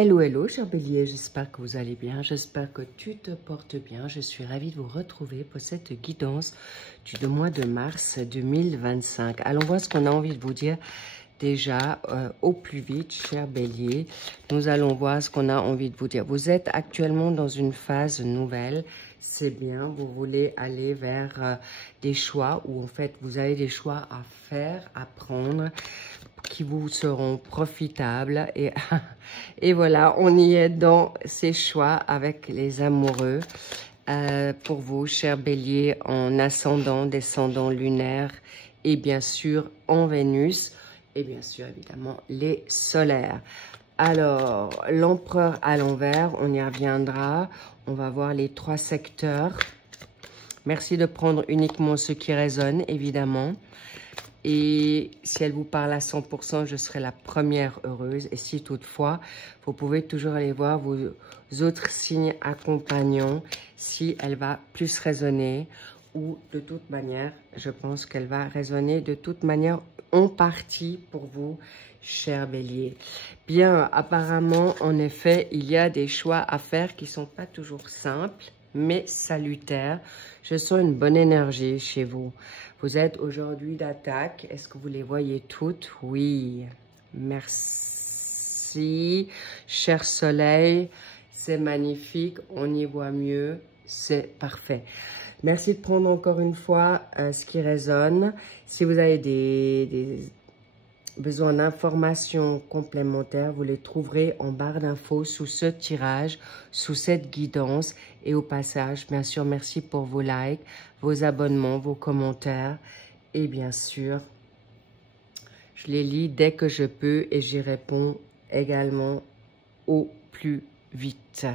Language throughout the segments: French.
Hello, hello, cher Bélier, j'espère que vous allez bien, j'espère que tu te portes bien. Je suis ravie de vous retrouver pour cette guidance du mois de mars 2025. Allons voir ce qu'on a envie de vous dire déjà au plus vite, cher Bélier. Nous allons voir ce qu'on a envie de vous dire. Vous êtes actuellement dans une phase nouvelle, c'est bien, vous voulez aller vers des choix où en fait vous avez des choix à faire, à prendre, qui vous seront profitables et voilà, on y est dans ces choix avec les amoureux. Pour vous, cher Bélier, en ascendant, descendant lunaire et bien sûr en Vénus et bien sûr évidemment les solaires. Alors, l'empereur à l'envers, on y reviendra. On va voir les 3 secteurs. Merci de prendre uniquement ce qui résonne, évidemment. Et si elle vous parle à 100%, je serai la première heureuse. Et si toutefois, vous pouvez toujours aller voir vos autres signes accompagnants si elle va plus résonner ou de toute manière, je pense qu'elle va résonner de toute manière en partie pour vous, cher Bélier. Bien, apparemment, en effet, il y a des choix à faire qui ne sont pas toujours simples, mais salutaires. Je sens une bonne énergie chez vous. Vous êtes aujourd'hui d'attaque. Est-ce que vous les voyez toutes? Oui. Merci. Cher soleil, c'est magnifique. On y voit mieux. C'est parfait. Merci de prendre encore une fois ce qui résonne. Si vous avez des besoin d'informations complémentaires, vous les trouverez en barre d'infos sous ce tirage, sous cette guidance. Et au passage, bien sûr, merci pour vos likes, vos abonnements, vos commentaires. Et bien sûr, je les lis dès que je peux et j'y réponds également au plus vite.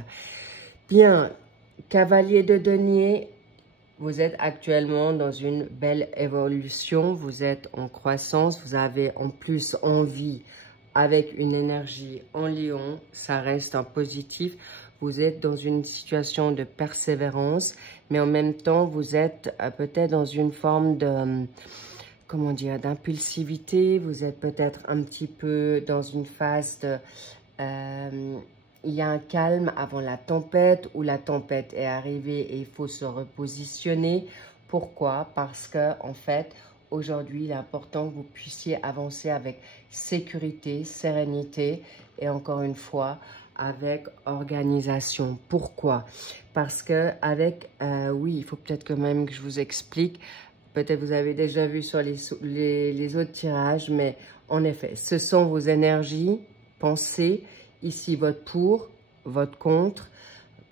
Bien, cavalier de denier. Vous êtes actuellement dans une belle évolution, vous êtes en croissance, vous avez en plus envie avec une énergie en lion, ça reste un positif. Vous êtes dans une situation de persévérance, mais en même temps, vous êtes peut-être dans une forme de, comment dire, d'impulsivité. Vous êtes peut-être un petit peu dans une phase de... il y a un calme avant la tempête ou la tempête est arrivée et il faut se repositionner. Pourquoi? Parce que en fait, aujourd'hui, il est important que vous puissiez avancer avec sécurité, sérénité et encore une fois, avec organisation. Pourquoi? Parce que avec, oui, il faut peut-être quand même que je vous explique. Peut-être vous avez déjà vu sur les autres tirages, mais en effet, ce sont vos énergies, pensées. Ici, votre pour, votre contre,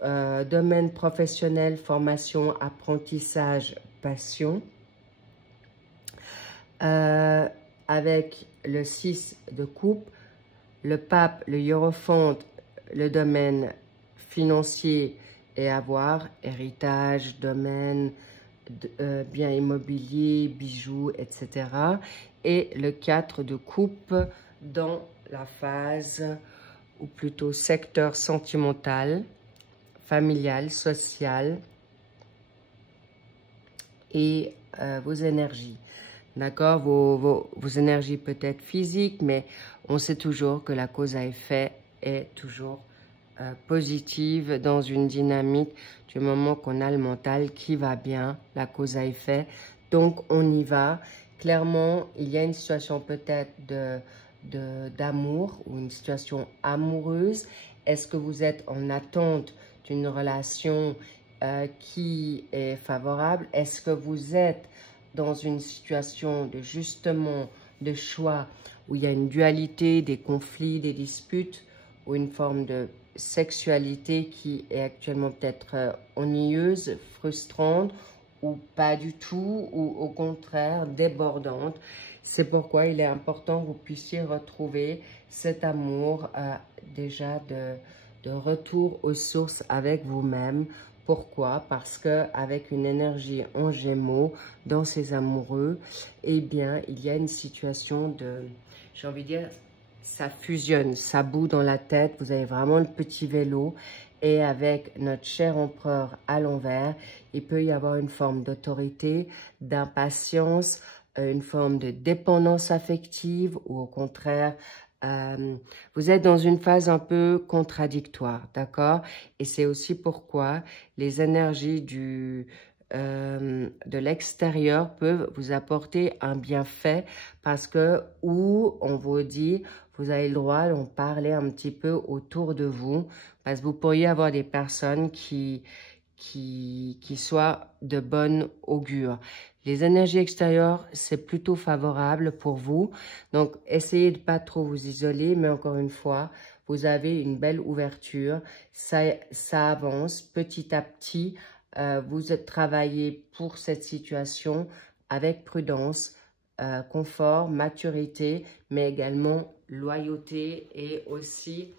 domaine professionnel, formation, apprentissage, passion. Avec le 6 de coupe, le pape, le hiérophante, le domaine financier et avoir, héritage, domaine, biens immobiliers, bijoux, etc. Et le 4 de coupe dans la phase... ou plutôt secteur sentimental, familial, social et vos énergies. D'accord, vos énergies peut-être physiques, mais on sait toujours que la cause à effet est toujours positive dans une dynamique du moment qu'on a le mental qui va bien, la cause à effet. Donc, on y va. Clairement, il y a une situation peut-être d'amour ou une situation amoureuse. Est-ce que vous êtes en attente d'une relation qui est favorable? Est-ce que vous êtes dans une situation de justement de choix où il y a une dualité, des conflits, des disputes ou une forme de sexualité qui est actuellement peut-être ennuyeuse, frustrante ou pas du tout ou au contraire débordante? C'est pourquoi il est important que vous puissiez retrouver cet amour déjà de retour aux sources avec vous-même. Pourquoi? Parce que avec une énergie en Gémeaux dans ces amoureux, eh bien, il y a une situation de, j'ai envie de dire, ça fusionne, ça bout dans la tête. Vous avez vraiment le petit vélo. Et avec notre cher empereur à l'envers, il peut y avoir une forme d'autorité, d'impatience, une forme de dépendance affective ou au contraire vous êtes dans une phase un peu contradictoire, d'accord? Et c'est aussi pourquoi les énergies de l'extérieur peuvent vous apporter un bienfait parce que, ou on vous dit, vous avez le droit d'en parler un petit peu autour de vous parce que vous pourriez avoir des personnes qui soient de bonne augure. Les énergies extérieures, c'est plutôt favorable pour vous. Donc, essayez de pas trop vous isoler, mais encore une fois, vous avez une belle ouverture. Ça avance petit à petit. Vous êtes travaillé pour cette situation avec prudence, confort, maturité, mais également loyauté et aussi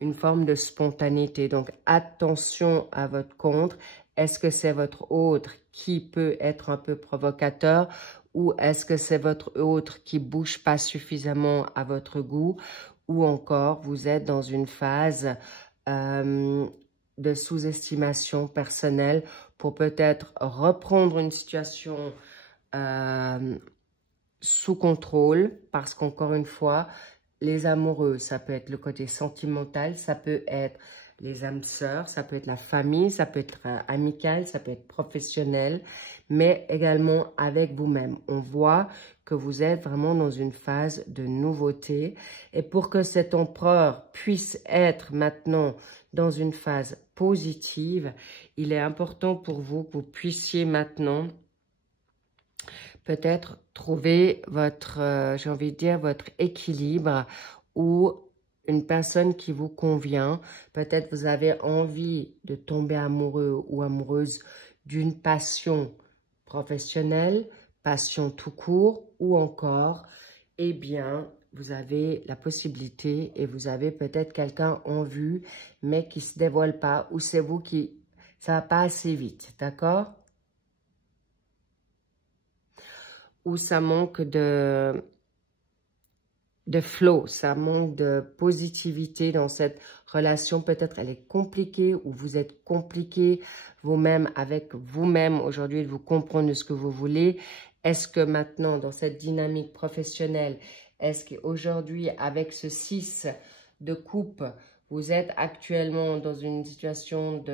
une forme de spontanéité. Donc, attention à votre contre. Est-ce que c'est votre autre qui peut être un peu provocateur ou est-ce que c'est votre autre qui bouge pas suffisamment à votre goût ou encore vous êtes dans une phase de sous-estimation personnelle pour peut-être reprendre une situation sous contrôle parce qu'encore une fois, les amoureux, ça peut être le côté sentimental, ça peut être les âmes sœurs, ça peut être la famille, ça peut être amical, ça peut être professionnel, mais également avec vous-même. On voit que vous êtes vraiment dans une phase de nouveauté. Et pour que cet empereur puisse être maintenant dans une phase positive, il est important pour vous que vous puissiez maintenant peut-être trouver votre, j'ai envie de dire, votre équilibre ou une personne qui vous convient. Peut-être vous avez envie de tomber amoureux ou amoureuse d'une passion professionnelle, passion tout court ou encore, eh bien, vous avez la possibilité et vous avez peut-être quelqu'un en vue, mais qui ne se dévoile pas ou c'est vous qui, ça va pas assez vite, d'accord? Où ça manque de flow, ça manque de positivité dans cette relation. Peut-être elle est compliquée ou vous êtes compliqué vous-même avec vous-même aujourd'hui de vous comprendre de ce que vous voulez. Est-ce que maintenant, dans cette dynamique professionnelle, est-ce qu'aujourd'hui, avec ce 6 de coupe, vous êtes actuellement dans une situation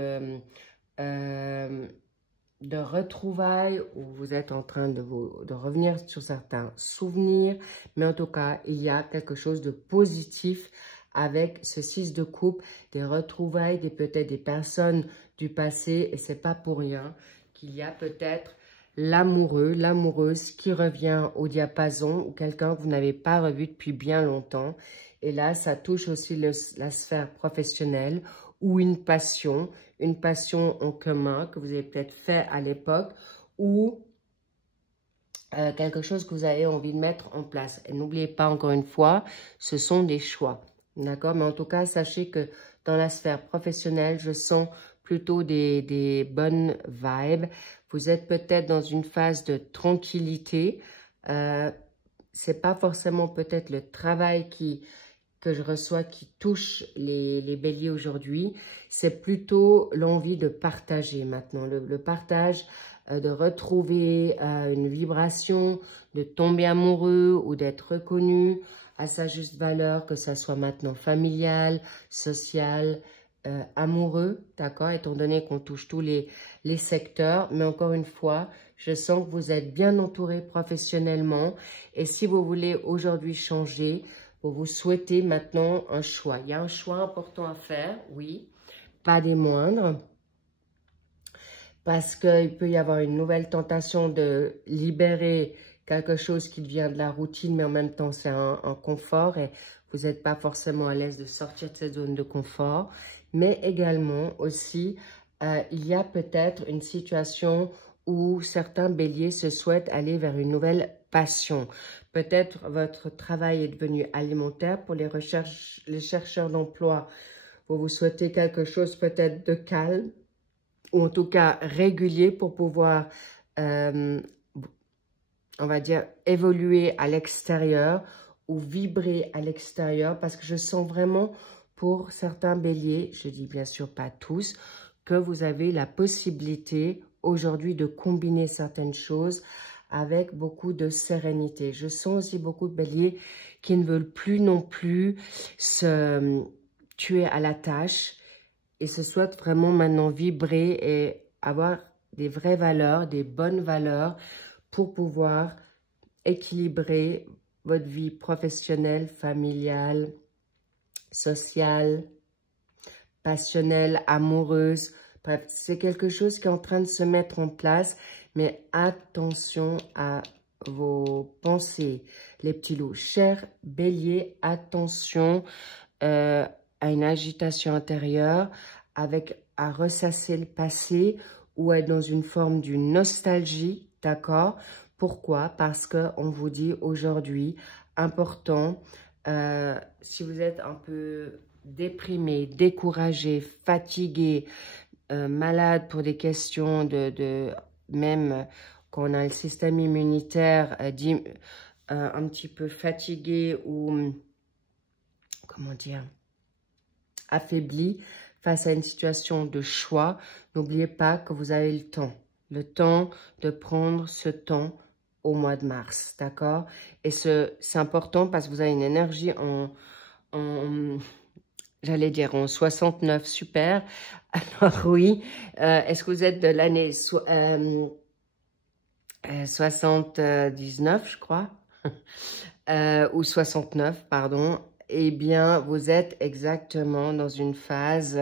de retrouvailles où vous êtes en train de revenir sur certains souvenirs, mais en tout cas, il y a quelque chose de positif avec ce 6 de coupe, des retrouvailles, peut-être des personnes du passé, et c'est pas pour rien qu'il y a peut-être l'amoureux, l'amoureuse qui revient au diapason ou quelqu'un que vous n'avez pas revu depuis bien longtemps. Et là, ça touche aussi la sphère professionnelle ou une passion en commun que vous avez peut-être fait à l'époque ou quelque chose que vous avez envie de mettre en place. Et n'oubliez pas, encore une fois, ce sont des choix. D'accord? Mais en tout cas, sachez que dans la sphère professionnelle, je sens plutôt des bonnes vibes. Vous êtes peut-être dans une phase de tranquillité. C'est pas forcément peut-être le travail que je reçois qui touche les béliers aujourd'hui. C'est plutôt l'envie de partager maintenant. Le partage, de retrouver une vibration, de tomber amoureux ou d'être reconnu à sa juste valeur, que ça soit maintenant familial, social, amoureux, d'accord, étant donné qu'on touche tous les secteurs. Mais encore une fois, je sens que vous êtes bien entouré professionnellement. Et si vous voulez aujourd'hui changer, vous souhaitez maintenant un choix. Il y a un choix important à faire, oui, pas des moindres. Parce qu'il peut y avoir une nouvelle tentation de libérer quelque chose qui devient de la routine, mais en même temps, c'est un confort et vous n'êtes pas forcément à l'aise de sortir de cette zone de confort. Mais également aussi, il y a peut-être une situation où certains béliers se souhaitent aller vers une nouvelle passion. Peut-être votre travail est devenu alimentaire pour les chercheurs d'emploi. Vous souhaitez quelque chose peut-être de calme ou en tout cas régulier pour pouvoir, on va dire, évoluer à l'extérieur ou vibrer à l'extérieur parce que je sens vraiment pour certains béliers, je dis bien sûr pas tous, que vous avez la possibilité aujourd'hui de combiner certaines choses avec beaucoup de sérénité. Je sens aussi beaucoup de béliers qui ne veulent plus non plus se tuer à la tâche et se souhaitent vraiment maintenant vibrer et avoir des vraies valeurs, des bonnes valeurs pour pouvoir équilibrer votre vie professionnelle, familiale, sociale, passionnelle, amoureuse. Bref, c'est quelque chose qui est en train de se mettre en place, mais attention à vos pensées, les petits loups. Chers béliers, attention à une agitation intérieure, à ressasser le passé ou être dans une forme d'une nostalgie, d'accord? Pourquoi? Parce qu'on vous dit aujourd'hui, important, si vous êtes un peu déprimé, découragé, fatigué, malade pour des questions même quand on a le système immunitaire un petit peu fatigué ou, comment dire, affaibli face à une situation de choix, n'oubliez pas que vous avez le temps de prendre ce temps au mois de mars, d'accord? Et c'est important parce que vous avez une énergie j'allais dire en 69, super. Alors oui, est-ce que vous êtes de l'année 79, je crois, ou 69, pardon? Eh bien, vous êtes exactement dans une phase,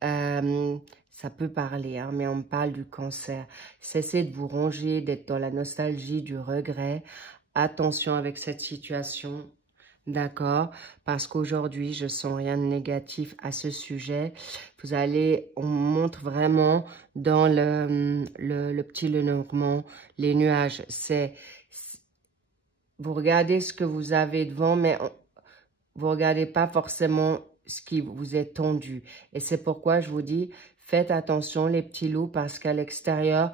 ça peut parler, hein, mais on me parle du cancer. Cessez de vous ranger, d'être dans la nostalgie, du regret. Attention avec cette situation. D'accord, parce qu'aujourd'hui, je sens rien de négatif à ce sujet. On montre vraiment dans le petit Lenormand, les nuages. Vous regardez ce que vous avez devant, mais vous regardez pas forcément ce qui vous est tendu. Et c'est pourquoi je vous dis, faites attention les petits loups, parce qu'à l'extérieur,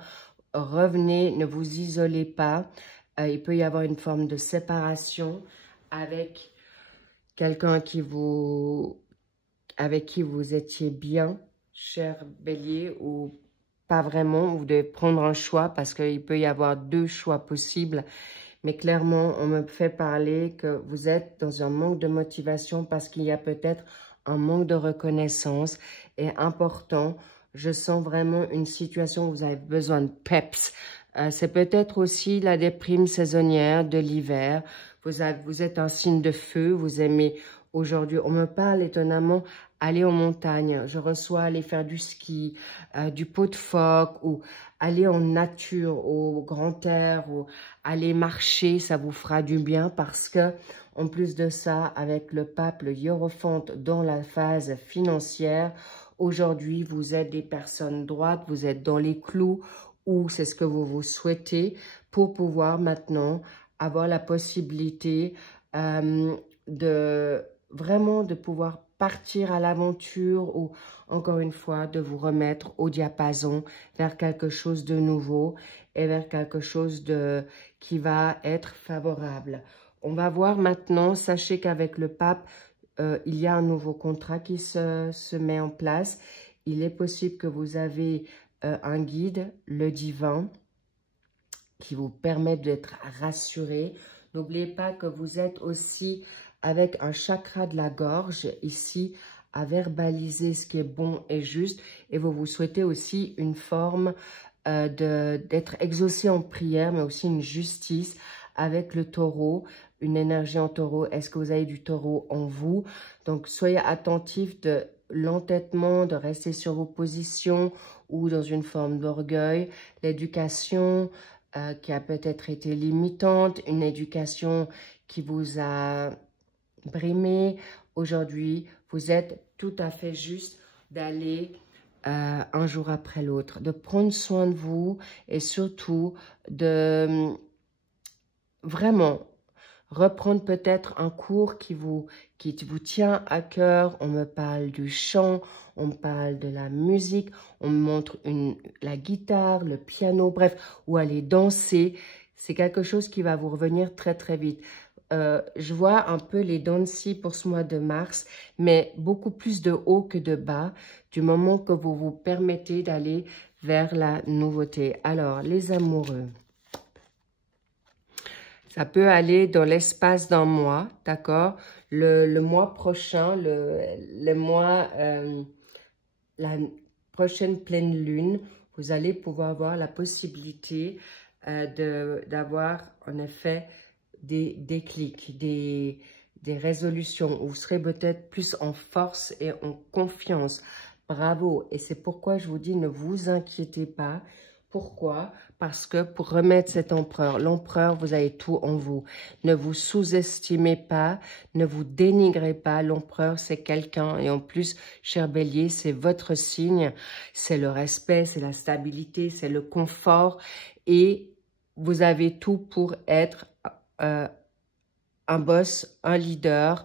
revenez, ne vous isolez pas. Il peut y avoir une forme de séparation avec quelqu'un avec qui vous étiez bien, cher bélier, ou pas vraiment. Vous devez prendre un choix parce qu'il peut y avoir deux choix possibles. Mais clairement, on me fait parler que vous êtes dans un manque de motivation parce qu'il y a peut-être un manque de reconnaissance. Et important, je sens vraiment une situation où vous avez besoin de peps. C'est peut-être aussi la déprime saisonnière de l'hiver. Vous êtes un signe de feu, vous aimez aujourd'hui. On me parle étonnamment aller en montagne. Je reçois aller faire du ski, du pot de phoque ou aller en nature, au grand air ou aller marcher. Ça vous fera du bien parce que, en plus de ça, avec le pape, le hiérophante dans la phase financière, aujourd'hui, vous êtes des personnes droites, vous êtes dans les clous ou c'est ce que vous souhaitez pour pouvoir maintenant avoir la possibilité de pouvoir partir à l'aventure ou encore une fois de vous remettre au diapason vers quelque chose de nouveau et vers quelque chose qui va être favorable. On va voir maintenant, sachez qu'avec le pape, il y a un nouveau contrat qui se met en place. Il est possible que vous avez un guide, le divin, qui vous permet d'être rassuré. N'oubliez pas que vous êtes aussi avec un chakra de la gorge ici à verbaliser ce qui est bon et juste. Et vous souhaitez aussi une forme d'être exaucé en prière, mais aussi une justice avec le taureau, une énergie en taureau. Est-ce que vous avez du taureau en vous? Donc, soyez attentifs de l'entêtement, de rester sur vos positions ou dans une forme d'orgueil. L'éducation qui a peut-être été limitante, une éducation qui vous a brimé. Aujourd'hui, vous êtes tout à fait juste d'aller un jour après l'autre, de prendre soin de vous et surtout de vraiment reprendre peut-être un cours qui vous tient à cœur. On me parle du chant, on me parle de la musique, on me montre la guitare, le piano, bref, ou aller danser. C'est quelque chose qui va vous revenir très très vite. Je vois un peu les dents de scie pour ce mois de mars, mais beaucoup plus de haut que de bas, du moment que vous vous permettez d'aller vers la nouveauté. Alors, les amoureux. Ça peut aller dans l'espace d'un mois, d'accord? Le mois prochain, le mois, la prochaine pleine lune, vous allez pouvoir avoir la possibilité d'avoir en effet des déclics, des résolutions. Vous serez peut-être plus en force et en confiance. Bravo. Et c'est pourquoi je vous dis, ne vous inquiétez pas. Pourquoi? Parce que pour remettre cet empereur, l'empereur, vous avez tout en vous. Ne vous sous-estimez pas, ne vous dénigrez pas. L'empereur, c'est quelqu'un. Et en plus, cher Bélier, c'est votre signe. C'est le respect, c'est la stabilité, c'est le confort. Et vous avez tout pour être un boss, un leader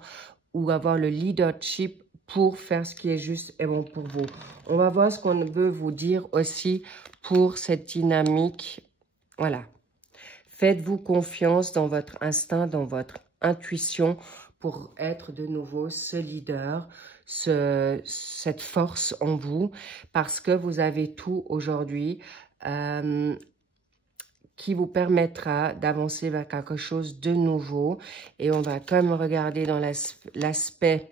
ou avoir le leadership pour faire ce qui est juste et bon pour vous. On va voir ce qu'on veut vous dire aussi pour cette dynamique. Voilà. Faites-vous confiance dans votre instinct, dans votre intuition pour être de nouveau ce leader, cette force en vous, parce que vous avez tout aujourd'hui qui vous permettra d'avancer vers quelque chose de nouveau. Et on va quand même regarder dans l'aspect,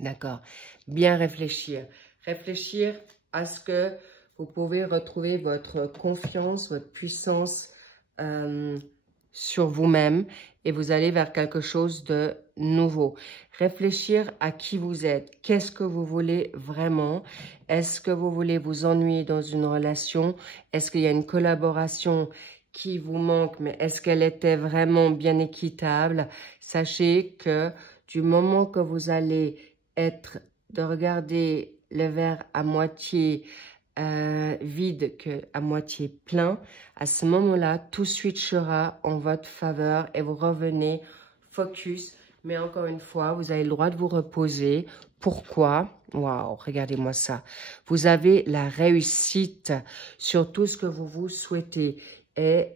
d'accord, bien réfléchir. Réfléchir à ce que vous pouvez retrouver votre confiance, votre puissance sur vous-même et vous allez vers quelque chose de nouveau. Réfléchir à qui vous êtes. Qu'est-ce que vous voulez vraiment? Est-ce que vous voulez vous ennuyer dans une relation? Est-ce qu'il y a une collaboration qui vous manque, mais est-ce qu'elle était vraiment bien équitable? Sachez que du moment que vous allez être de regarder le verre à moitié vide qu'à moitié plein, à ce moment-là, tout switchera en votre faveur et vous revenez focus. Mais encore une fois, vous avez le droit de vous reposer. Pourquoi? Waouh, regardez-moi ça. Vous avez la réussite sur tout ce que vous vous souhaitez. Et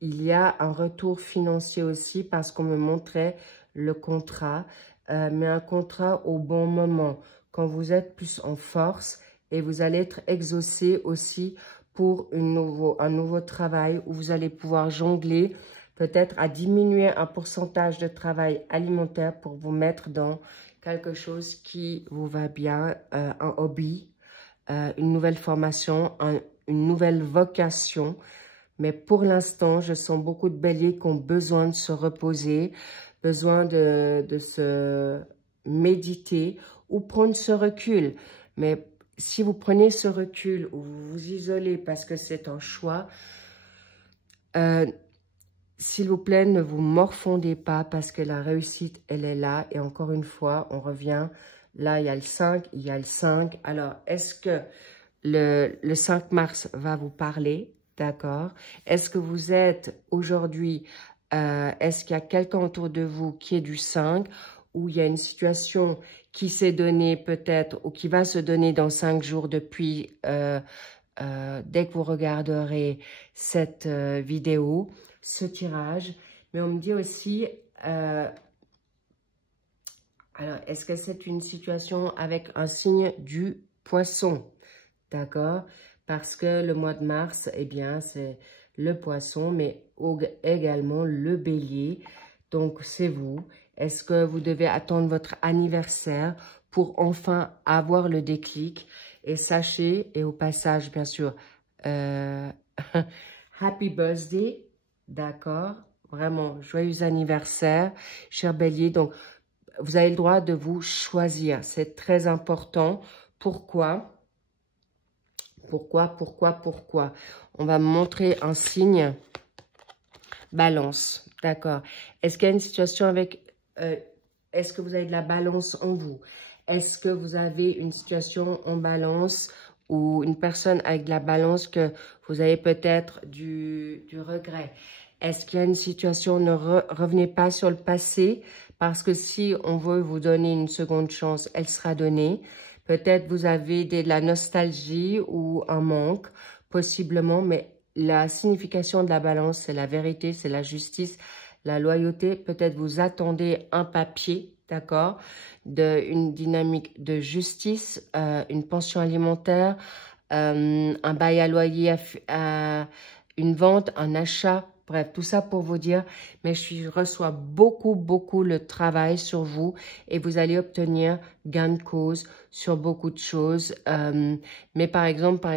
il y a un retour financier aussi parce qu'on me montrait le contrat, mais un contrat au bon moment, quand vous êtes plus en force. Et vous allez être exaucé aussi pour un nouveau travail où vous allez pouvoir jongler, peut-être à diminuer un pourcentage de travail alimentaire pour vous mettre dans quelque chose qui vous va bien, un hobby, une nouvelle formation, une nouvelle vocation. Mais pour l'instant, je sens beaucoup de béliers qui ont besoin de se reposer, besoin de se méditer ou prendre ce recul. Mais si vous prenez ce recul ou vous vous isolez parce que c'est un choix, s'il vous plaît, ne vous morfondez pas parce que la réussite, elle est là. Et encore une fois, on revient. Là, il y a le 5, il y a le 5. Alors, est-ce que le 5 mars va vous parler? D'accord. Est-ce que vous êtes aujourd'hui, est-ce qu'il y a quelqu'un autour de vous qui est du 5 ou il y a une situation qui s'est donnée peut-être ou qui va se donner dans 5 jours depuis dès que vous regarderez cette vidéo, ce tirage. Mais on me dit aussi, alors est-ce que c'est une situation avec un signe du poisson? D'accord? Parce que le mois de mars, eh bien, c'est le poisson, mais également le bélier. Donc, c'est vous. Est-ce que vous devez attendre votre anniversaire pour enfin avoir le déclic? Et sachez, et au passage, bien sûr, happy birthday, d'accord? Vraiment, joyeux anniversaire, cher bélier. Donc, vous avez le droit de vous choisir. C'est très important. Pourquoi? Pourquoi? On va me montrer un signe. Balance, d'accord. Est-ce qu'il y a une situation avec... est-ce que vous avez de la balance en vous? Est-ce que vous avez une situation en balance ou une personne avec de la balance que vous avez peut-être du regret? Est-ce qu'il y a une situation, ne revenez pas sur le passé parce que si on veut vous donner une seconde chance, elle sera donnée. Peut-être vous avez de la nostalgie ou un manque, possiblement, mais la signification de la balance, c'est la vérité, c'est la justice, la loyauté. Peut-être vous attendez un papier, d'accord, une dynamique de justice, une pension alimentaire, un bail à loyer, une vente, un achat, Bref, tout ça pour vous dire, mais je reçois beaucoup le travail sur vous et vous allez obtenir gain de cause sur beaucoup de choses. Mais par exemple,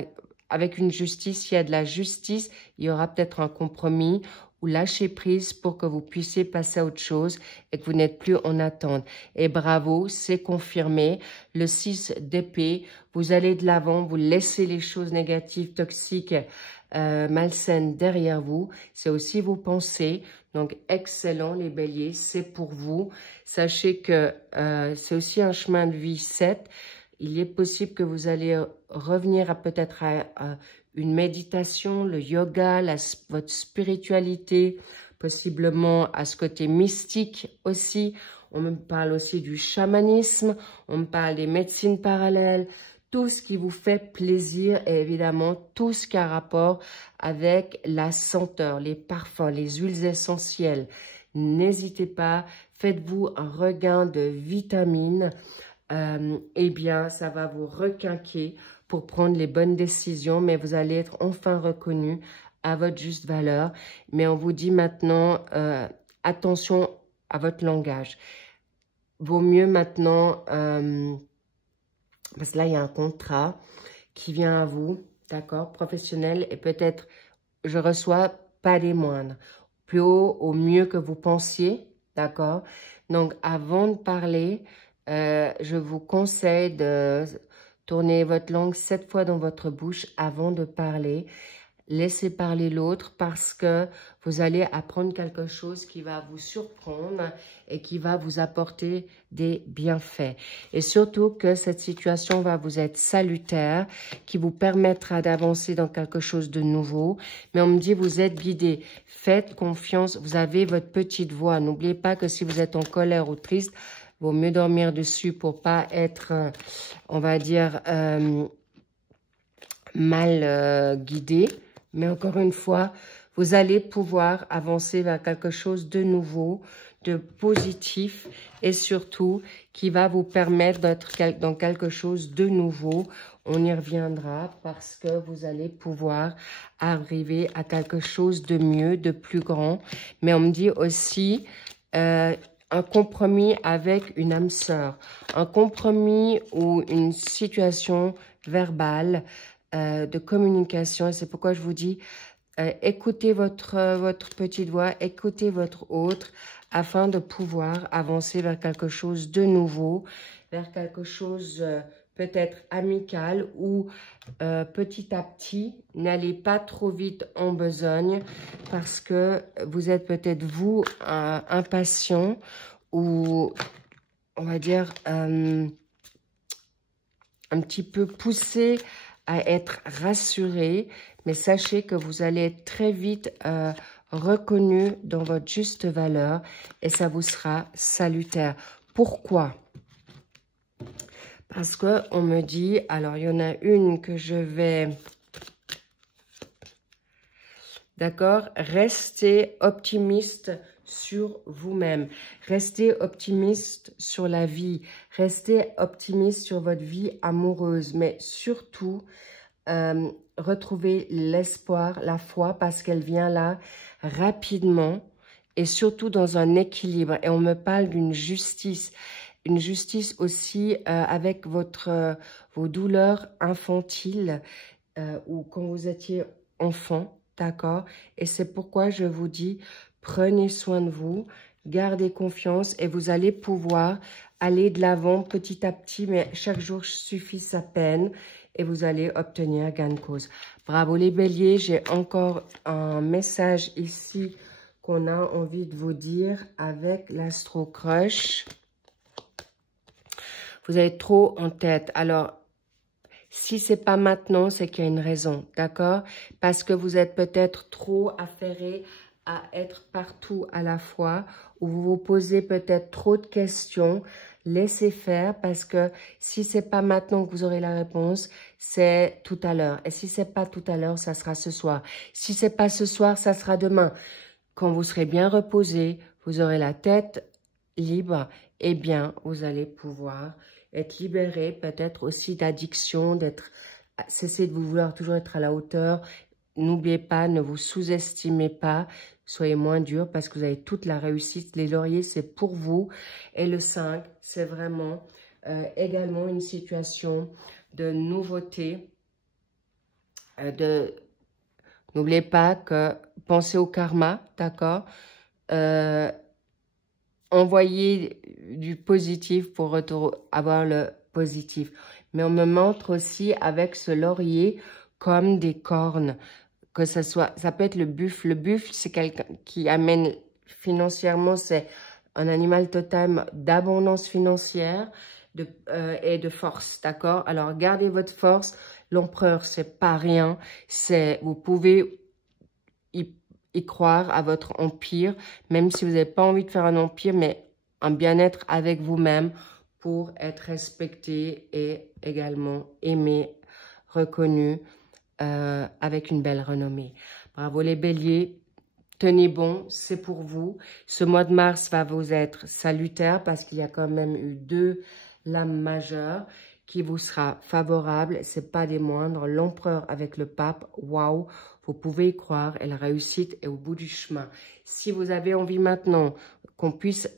avec une justice, s'il y a de la justice, il y aura peut-être un compromis ou lâcher prise pour que vous puissiez passer à autre chose et que vous n'êtes plus en attente. Et bravo, c'est confirmé. Le 6 d'épée, vous allez de l'avant, vous laissez les choses négatives, toxiques, malsaines derrière vous. C'est aussi vos pensées. Donc, excellent les béliers, c'est pour vous. Sachez que c'est aussi un chemin de vie 7. Il est possible que vous allez revenir à peut-être à une méditation, le yoga, votre spiritualité, possiblement à ce côté mystique aussi. On me parle aussi du chamanisme, on me parle des médecines parallèles, tout ce qui vous fait plaisir et évidemment tout ce qui a rapport avec la senteur, les parfums, les huiles essentielles. N'hésitez pas, faites-vous un regain de vitamines. Eh bien, ça va vous requinquer pour prendre les bonnes décisions, mais vous allez être enfin reconnu à votre juste valeur. Mais on vous dit maintenant, attention à votre langage. Vaut mieux maintenant, parce que là, il y a un contrat qui vient à vous, d'accord, professionnel, et peut-être, je reçois pas des moindres, plus haut au mieux que vous pensiez, d'accord. Donc, avant de parler, je vous conseille de tourner votre langue 7 fois dans votre bouche avant de parler. Laissez parler l'autre parce que vous allez apprendre quelque chose qui va vous surprendre et qui va vous apporter des bienfaits. Et surtout que cette situation va vous être salutaire, qui vous permettra d'avancer dans quelque chose de nouveau. Mais on me dit, vous êtes guidé. Faites confiance, vous avez votre petite voix. N'oubliez pas que si vous êtes en colère ou triste, il vaut mieux dormir dessus pour pas être, on va dire, mal guidé. Mais encore une fois, vous allez pouvoir avancer vers quelque chose de nouveau, de positif et surtout qui va vous permettre d'être dans quelque chose de nouveau. On y reviendra parce que vous allez pouvoir arriver à quelque chose de mieux, de plus grand. Mais on me dit aussi un compromis avec une âme sœur, un compromis ou une situation verbale de communication. Et c'est pourquoi je vous dis, écoutez votre petite voix, écoutez votre autre, afin de pouvoir avancer vers quelque chose de nouveau, vers quelque chose peut-être amical ou petit à petit. N'allez pas trop vite en besogne parce que vous êtes peut-être vous impatient ou on va dire un petit peu poussé à être rassuré, mais sachez que vous allez être très vite reconnu dans votre juste valeur et ça vous sera salutaire. Pourquoi? Parce que on me dit, alors il y en a une que je vais, d'accord, restez optimiste sur vous-même, restez optimiste sur la vie, restez optimiste sur votre vie amoureuse, mais surtout, retrouvez l'espoir, la foi, parce qu'elle vient là rapidement et surtout dans un équilibre. Et on me parle d'une justice aussi avec vos douleurs infantiles ou quand vous étiez enfant, d'accord? Et c'est pourquoi je vous dis, prenez soin de vous, gardez confiance et vous allez pouvoir aller de l'avant petit à petit, mais chaque jour suffit sa peine et vous allez obtenir gain de cause. Bravo les béliers, j'ai encore un message ici qu'on a envie de vous dire avec l'Astro Crush. Vous êtes trop en tête. Alors, si c'est pas maintenant, c'est qu'il y a une raison, d'accord? Parce que vous êtes peut-être trop affairé à être partout à la fois, ou vous vous posez peut-être trop de questions. Laissez faire parce que si c'est pas maintenant que vous aurez la réponse, c'est tout à l'heure. Et si c'est pas tout à l'heure, ça sera ce soir. Si c'est pas ce soir, ça sera demain. Quand vous serez bien reposé, vous aurez la tête libre, eh bien, vous allez pouvoir être libéré peut-être aussi d'addiction, cesser de vous vouloir toujours être à la hauteur, n'oubliez pas, ne vous sous-estimez pas, soyez moins dur parce que vous avez toute la réussite. Les lauriers, c'est pour vous. Et le 5, c'est vraiment également une situation de nouveauté. N'oubliez pas que pensez au karma, d'accord? Envoyez du positif pour avoir le positif. Mais on me montre aussi avec ce laurier comme des cornes. Que ça soit, ça peut être le buffle. Le buffle, c'est quelqu'un qui amène financièrement, c'est un animal totem d'abondance financière et de force, d'accord? Alors, gardez votre force. L'empereur, c'est pas rien. Vous pouvez y croire à votre empire, même si vous n'avez pas envie de faire un empire, mais un bien-être avec vous-même pour être respecté et également aimé, reconnu, avec une belle renommée. Bravo les béliers, tenez bon, c'est pour vous. Ce mois de mars va vous être salutaire parce qu'il y a quand même eu 2 lames majeures qui vous sera favorable, c'est pas des moindres. L'empereur avec le pape, waouh, vous pouvez y croire et la réussite est au bout du chemin. Si vous avez envie maintenant qu'on puisse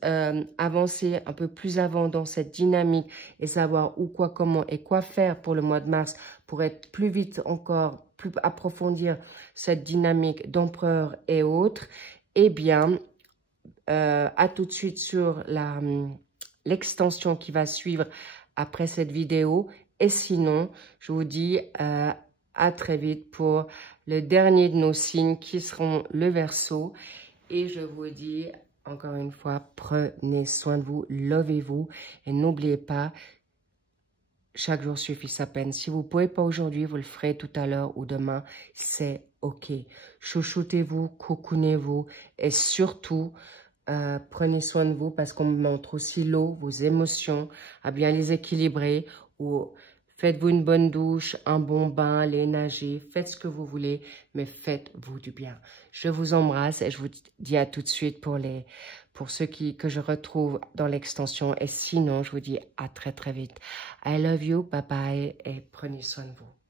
avancer un peu plus avant dans cette dynamique et savoir où, quoi, comment et quoi faire pour le mois de mars pour être plus vite encore, plus approfondir cette dynamique d'empereur et autres, eh bien, à tout de suite sur l'extension qui va suivre après cette vidéo. Et sinon, je vous dis à très vite pour le dernier de nos signes qui seront le Verseau. Et je vous dis encore une fois, prenez soin de vous, lovez-vous et n'oubliez pas, chaque jour suffit sa peine. Si vous ne pouvez pas aujourd'hui, vous le ferez tout à l'heure ou demain, c'est OK. Chouchoutez-vous, cocoonez-vous et surtout, prenez soin de vous parce qu'on me montre aussi l'eau, vos émotions, à bien les équilibrer ou faites-vous une bonne douche, un bon bain, allez nager, faites ce que vous voulez, mais faites-vous du bien. Je vous embrasse et je vous dis à tout de suite pour ceux que je retrouve dans l'extension. Et sinon, je vous dis à très très vite. I love you, bye bye et prenez soin de vous.